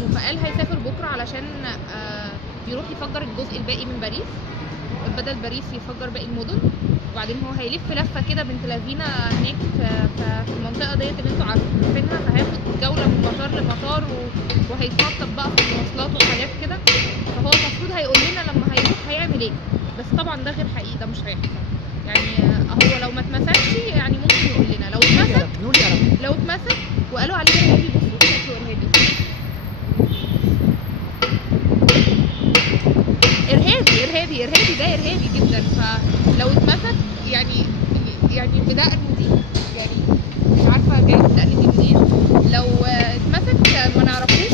يوم، فقال هيسافر بكره علشان يروح يفجر الجزء الباقي من باريس، بدل باريس يفجر باقي المدن. وبعدين هو هيلف لفه كده بنت لذينه هناك في المنطقه ديت اللي انتوا عارفينها، فهياخد جوله من مطار لمطار وهيتنطط بقى في المواصلات وحاجات كده. فهو المفروض هيقول لنا لما هيروح هيعمل ايه، بس طبعا ده غير حقيقي، ده مش هيحصل. يعني هو لو ما اتمسكش يعني ممكن يقول لنا، لو اتمسك وقالوا عليه ارهابي، بصوا شكله ارهابي ده ارهابي جدا. فلو اتمسك يعني بدقنه دي، يعني مش عارفه جاي بدقن دي منين، لو اتمسك ما نعرفوش